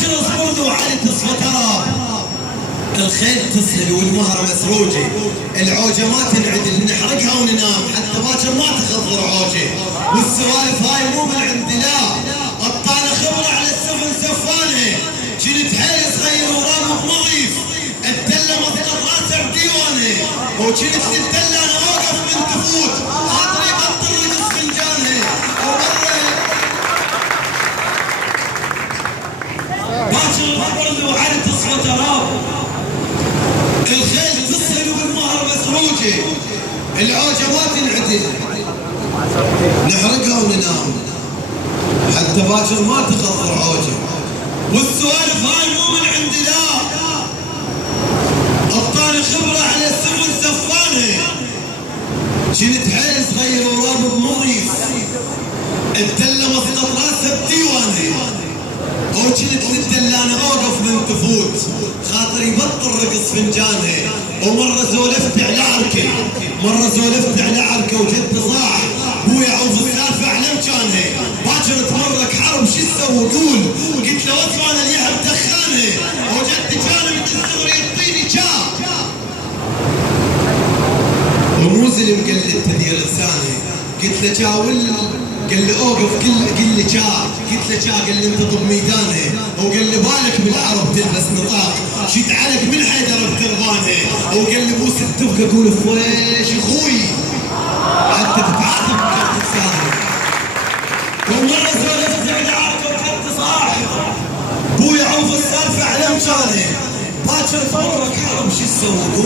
باكر صمود وعلي تصفى ترى الخيل تسهل والمهر مسروجه، العوجه ما تنعدل نحرقها وننام حتى باكر ما تخضر عوجه، والسوالف هاي مو من عندي لا، الطانه خبره على السفن سفانه، كنت حيل صغير ورامب نظيف، الدله مسقط راسه بديوانه، وكنت للدله انا واقف من تفوت، خاطري بطل رقص فنجانه، باكر البرد وعلي تصفى تراب، الخيل تسهل وبالمهر مسروجه، العوجه ما تنعدل نحرقها وننام حتى باكر ما تخضر عوجه، والسوالف هاي مو من عندي لا، الطانه خبره على السفن سفانه، كنت حيل صغير ورابط نظيف، الدله مسقط راسه بديوانه، وكنت للدلانه اوقف من تفوت، خاطري بطل رقص فنجانها، ومره سولفت على عركه، وجد صاح بويا عوف السالفه على مكانها، باكر تمرك حرب شو تسوي قول، قلت له اسمع انا اليها بدخانها، وجدي كان من الصغر يعطيني جاه، ومو زلم قال لي تدير لساني، قلت له جاول، قال لي اوقف قل لي جاه، قلت له جاه، قال لي انت ضب ميدانه، وقال لي بالك بالعرب تلبس نطاق، شد عليك من حيدر بتربانه، وقال لي بوس التفقه قول فويش اخوي حتى تتعاطف بكرت لسانه، ومره سولفت على عركه وكنت صاح بويا عوف السالفه على مشانه، باكر تمرك حرب شو تسوي